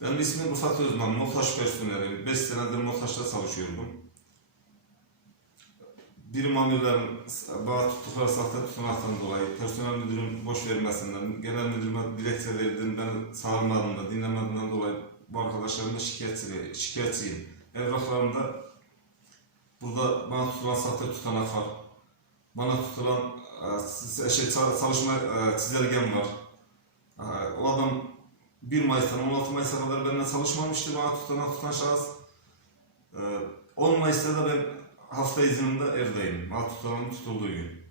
Benim ismim Rıfat Özman, montaj personeliyim. 5 senedir montajda çalışıyorum. Birim amirlerin bana tuttukları sahte tutanaktan dolayı, personel müdürün boş vermesinden, genel müdürüme dilekçe verdiğim, beni sağlamadığında, dinlemediğinden dolayı bu arkadaşlarımla şikayetçi, şikayetçiyim. Evraklarımda burada bana tutulan sahte tutanak var. Bana tutulan e, şey, çalışma e, çizelgem var. E, O adam 1 Mayıs'tan 16 Mayıs'a kadar benimle çalışmamıştı bana tutanak tutan şahıs. Ee, 10 Mayıs'ta da ben hafta izninde evdeyim. Bana tutanağın tutulduğu gün.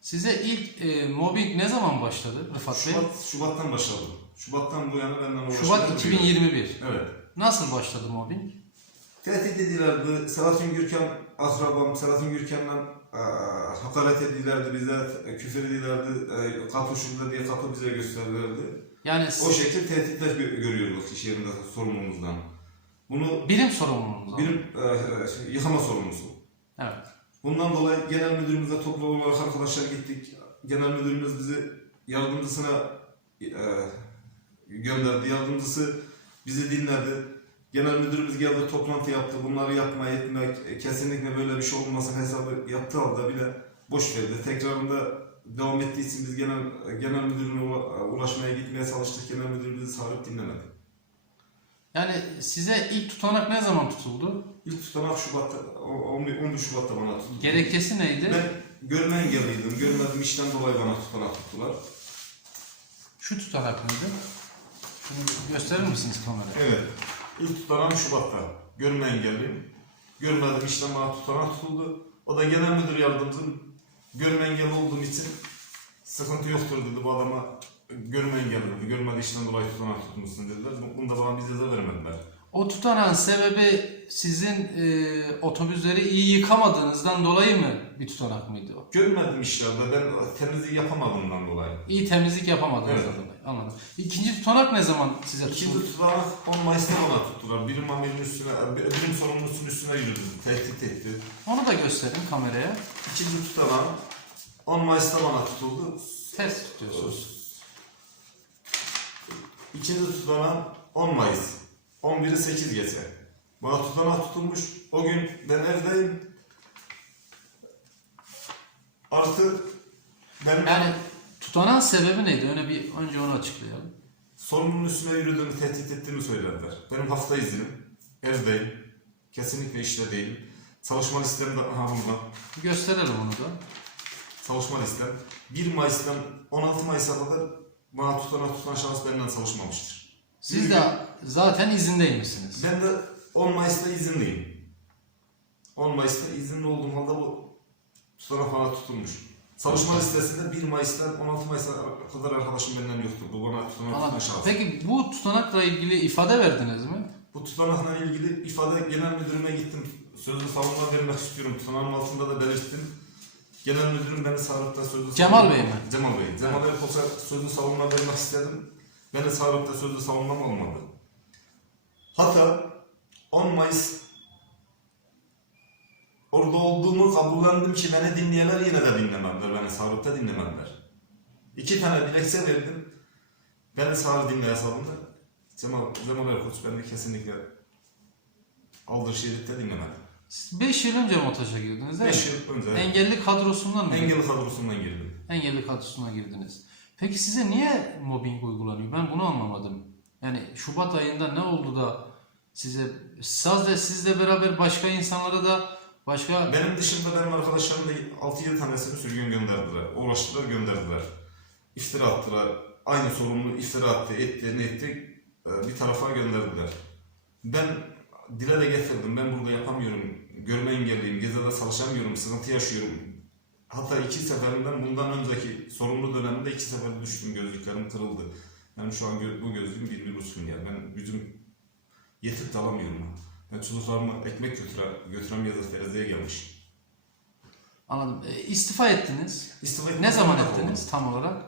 Size ilk e, mobbing ne zaman başladı Rıfat Bey? Şubat, Şubat'tan başladım. Şubat'tan bu yana benden uğraşmaya Şubat duruyor. 2021. Evet. Nasıl başladı mobbing? Tehdit edilerdi. Selahattin Gürkan akrabam, Selahattin Gürkan'la e, hakaret edilerdi bize, küfür edilerdi, e, kapı şurada diye kapı bize gösterilirdi. Yani O şekilde tehditler gö- görüyorduk iş yerinde sorumluluğumuzdan. Bunu birim sorumluluğunuz. birim e, şey, yıkama sorumlusu. Evet. Bundan dolayı genel müdürümüze toplu olarak arkadaşlar gittik. Genel müdürümüz bizi yardımcısına e, gönderdi. Yardımcısı bizi dinledi. Genel müdürümüz geldi toplantı yaptı. Bunları yapma etmek e, kesinlikle böyle bir şey olmasın hesabı yaptığı halde bile boş verdi. Tekrarında devam ettiği için biz genel genel müdürüne ula- ulaşmaya gitmeye çalıştık. Genel müdür bizi çağırıp dinlemedi. Yani size ilk tutanak ne zaman tutuldu? İlk tutanak Şubat'ta, o- 11 11 Şubat'ta bana tutuldu. Gerekçesi neydi? Ben görme engelliydim. Görmedim işten dolayı bana tutanak tuttular. Şu tutanak mıydı? Şunu gösterir misiniz kameraya? Evet. İlk tutanağım Şubat'ta. Görme engelliyim. Görmedim işten bana tutanak tutuldu. O da genel müdür yardımcım. Görme engelli olduğum için sıkıntı yoktur dedi bu adama. Görme engelli dedi. Görmediği işten dolayı tutanak tutmuşsun dediler. Bu- Bunu da bana bize de vermediler. O tutanağın sebebi sizin e, otobüsleri iyi yıkamadığınızdan dolayı mı bir tutanak mıydı o? Görmedim işlerde. Ben temizliği yapamadığımdan dolayı. İyi temizlik yapamadığınızdan Evet. dolayı. Anladım. İkinci tutanak ne zaman size tutuldu? İkinci tutanak 10 Mayıs'ta bana tuttular. Birim amirin üstüne, birim sorumlusunun üstüne yürüdü. Tehdit etti. Onu da gösterin kameraya. İkinci tutanağım 10 Mayıs'ta bana tutuldu. Ters tutuyorsunuz. İkinci tutanağım 10 Mayıs. 11'i 8 geçe. Bana tutanak tutulmuş. O gün ben evdeyim. Artı benim Yani tutanağın sebebi neydi? Öyle bir önce onu açıklayalım. sorumlunun üstüne yürüdüğümü, tehdit ettiğimi söylediler. Benim hafta iznim. Evdeyim. Kesinlikle işte değilim. Çalışma listem de aha burada. Gösterelim onu da. Çalışma listem. 1 Mayıs'tan 16 Mayıs'a kadar bana tutanak tutan şahıs benden çalışmamıştır. Siz de zaten izindeymişsiniz. Ben de 10 Mayıs'ta izinliyim. 10 Mayıs'ta izinli olduğum halde bu tutanak bana tutulmuş. Çalışma listesinde 1 Mayıs'tan 16 Mayıs'a kadar arkadaşım benden yoktu. Bu bana tutanak tutan şahıs. Peki bu tutanakla ilgili ifade verdiniz mi? Bu tutanakla ilgili ifade genel müdürüme gittim. Sözlü savunma vermek istiyorum. Tutanağın altında da belirttim. Genel müdürüm beni da sözlü Cemal savunma- Bey mi? Cemal Bey. Cemal Bey Koç'a sözlü savunma vermek istedim. Beni da sözlü savunmam olmadı. Hatta 10 Mayıs orada olduğumu kabullendim ki beni dinleyenler yine de dinlemediler. Beni da dinlemediler. İki tane dilekçe verdim. Beni çağır dinle hesabında. Cemal, Cemal Erkoç beni kesinlikle aldır şeritte dinlemedi. Siz 5 yıl önce montaja girdiniz değil 5 mi? yıl önce Engelli kadrosundan mı? engelli kadrosundan girdim. Engelli kadrosuna girdiniz. Peki size niye mobbing uygulanıyor? Ben bunu anlamadım. Yani Şubat ayında ne oldu da size sazla sizle beraber başka insanlara da başka Benim dışımda benim arkadaşlarım da 6-7 tanesini sürgün gönderdiler. Uğraştılar gönderdiler. İftira attılar. Aynı sorumlu iftira attı, etti, ne etti e, bir tarafa gönderdiler. Ben dile de getirdim. Ben burada yapamıyorum. Görme engelliyim. Gezede çalışamıyorum. Sıkıntı yaşıyorum. Hatta iki seferinden bundan önceki sorumlu dönemde iki sefer düştüm. Gözlüklerim kırıldı. Ben şu an gö- bu gözlüğüm bir bir uçsun ya. Ben gücüm yetip de alamıyorum. Ben çocuklarıma ekmek götüre, götüremeyeceğiz dereceye gelmiş. anladım. E, istifa ettiniz. İstifa Ne etmek zaman ettiniz tam olarak?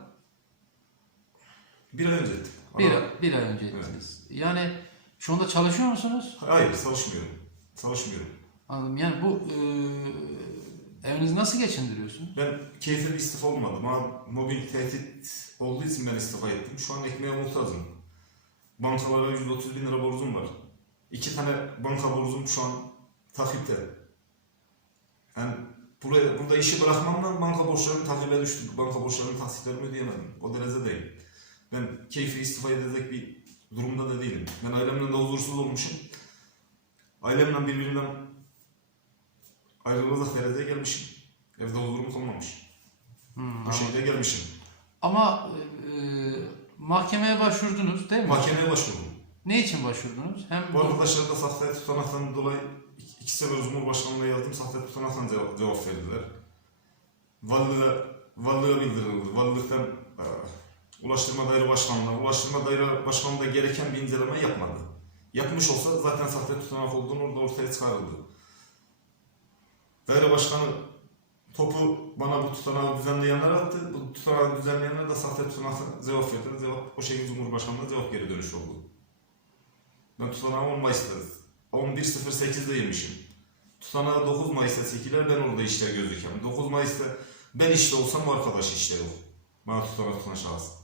Bir ay önce ettim. Bir, bir ay önce ettiniz. Yani şu anda çalışıyor musunuz? Hayır çalışmıyorum. Çalışmıyorum. Anladım. Yani bu e, evinizi nasıl geçindiriyorsunuz? Ben keyifli bir istifa olmadı. Ama mobbing tehdit olduğu için ben istifa ettim. Şu an ekmeğe muhtacım. bankalara 130 bin lira borcum var. İki tane banka borcum şu an takipte. Yani buraya, burada işi bırakmamla banka borçlarım takibe düştü. Banka borçlarının taksitlerimi ödeyemedim. O derecedeyim. Ben keyfi istifa edecek bir durumda da değilim. Ben ailemle de huzursuz olmuşum. Ailemle birbirinden ayrılacak dereceye gelmişim. Evde huzurum kalmamış. Hmm, Bu şekilde gelmişim. Ama e, mahkemeye başvurdunuz değil mi? Mahkemeye başvurdum. ne için başvurdunuz? Hem Bu arkadaşlar da sahte tutanaktan dolayı iki, sefer Cumhurbaşkanlığına yazdım. Sahte tutanaktan cevap, cevap verdiler. Valiliğe, valiliğe bildirildi. Valilikten e, Ulaştırma Daire Başkanlığı'na, Ulaştırma Daire Başkanlığı da gereken bir inceleme yapmadı. Yapmış olsa zaten sahte tutanak olduğunu orada ortaya çıkarırdı. Daire Başkanı topu bana bu tutanağı düzenleyenler attı. Bu tutanağı düzenleyenler de sahte tutanakla cevap verdi. Cevap o şekilde Cumhurbaşkanlığına cevap geri dönüş oldu. Ben tutanağı 10 Mayıs'ta 11.08'de yemişim. Tutanağı 9 Mayıs'ta çekiler ben orada işte gözüküyorum. 9 Mayıs'ta ben işte olsam bu arkadaş işte yok. Bana tutanak tutan şahıs.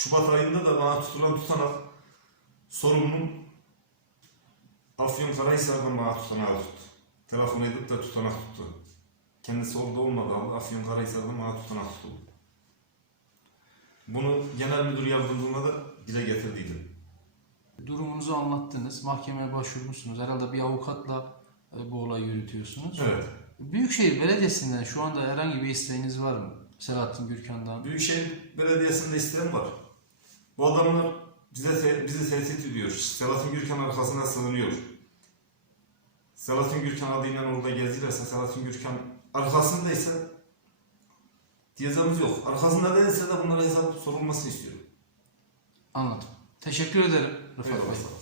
Şubat ayında da bana tutulan tutanak sorumlum Afyonkarahisar'dan bana tutanağı tuttu. Telefon edip de tutanak tuttu. Kendisi orada olmadı halde Afyonkarahisar'dan bana tutanak tutuldu. Bunu genel müdür yardımcılığına da dile getirdiydim. durumunuzu anlattınız. Mahkemeye başvurmuşsunuz. Herhalde bir avukatla e, bu olayı yürütüyorsunuz. Evet. Büyükşehir Belediyesi'nden şu anda herhangi bir isteğiniz var mı? Selahattin Gürkan'dan. Büyükşehir Belediyesi'nde isteyen var. Bu adamlar bize bizi tehdit ediyor. Selahattin Gürkan arkasına sığınıyor. Selahattin Gürkan adıyla orada gezdilerse Selahattin Gürkan arkasındaysa diyeceğimiz yok. Arkasında değilse de bunlara hesap sorulmasını istiyorum. Anladım. Teşekkür ederim Rıfat Bey.